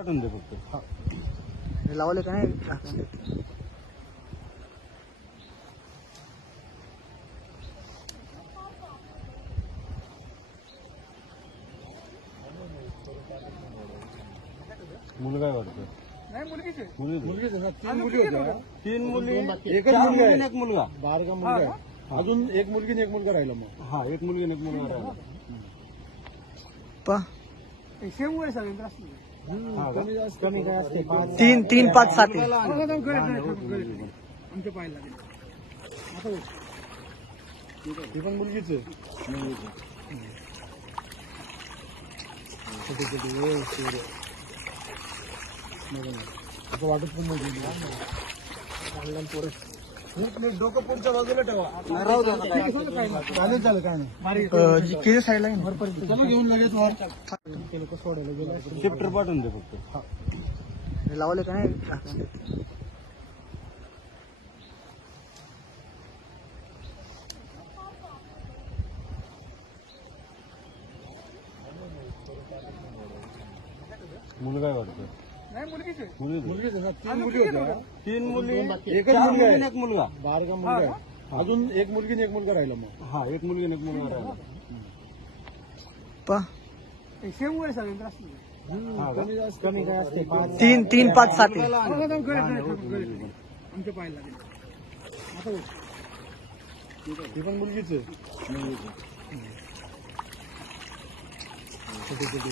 पाठवून दे फक्त. लावले का नाही. मुलगा आहे वाटतं. मुलगीच आहे. मुलगीच आहे. तीन मुली होत्या. तीन मुली एकच मुलगा आहे. एक मुलगा. बारका मुलगा आहे. अजून एक मुलगी आणि एक मुलगा राहिला मग. हा एक मुलगी आणि एक मुलगा राहिला. सेम वय सगळ्यांना कमी काय असते 3 3 5 7 आमच्या पाहायला लागेल. ती पण मुलगीच आहे. छोटे छोटे असं वाटत पण नाही. डोकं पुढच्या बाजूला ठेवा. चालेल चालेल काय नाही. किती साईडला घेऊन लगेच वर ते लोक सोडायला गेले. शिफ्टर पाठवून दे फक्त. लावले का नाही. मुलगा आहे वाटतं. मुलगीच आहे. मुलगीच आहे. तीन मुली होत्या. तीन मुली एकच मुलगा आहे. एक मुलगा. बारका मुलगा आहे. अजून एक मुलगी आणि एक मुलगा राहिला मग. हा एक मुलगी आणि एक मुलगा राहिला. सेम वय सगळ्यांना कमी काय असते 3 3 5 7 आमच्या पाहायला लागेल. ती पण मुलगीच आहे. छोटे छोटे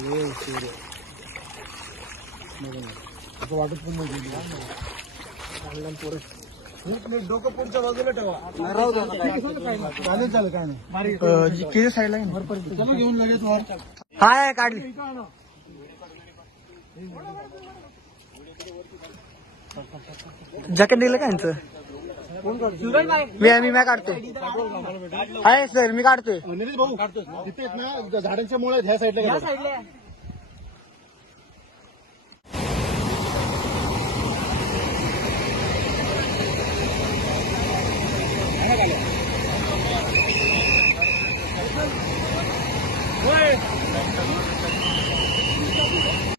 असं वाटत पण नाही. डोकं पुढच्या बाजूला ठेवा. चालेल चालेल काय नाही. किती साईडला घेऊन लगेच वर हाय काढली. जॅकेट दिलं का यांचं. मी काढतोय. आहे सर मी काढतोय. भाऊ काढतो तिथे ना झाडांच्या मुळे ह्या साईडला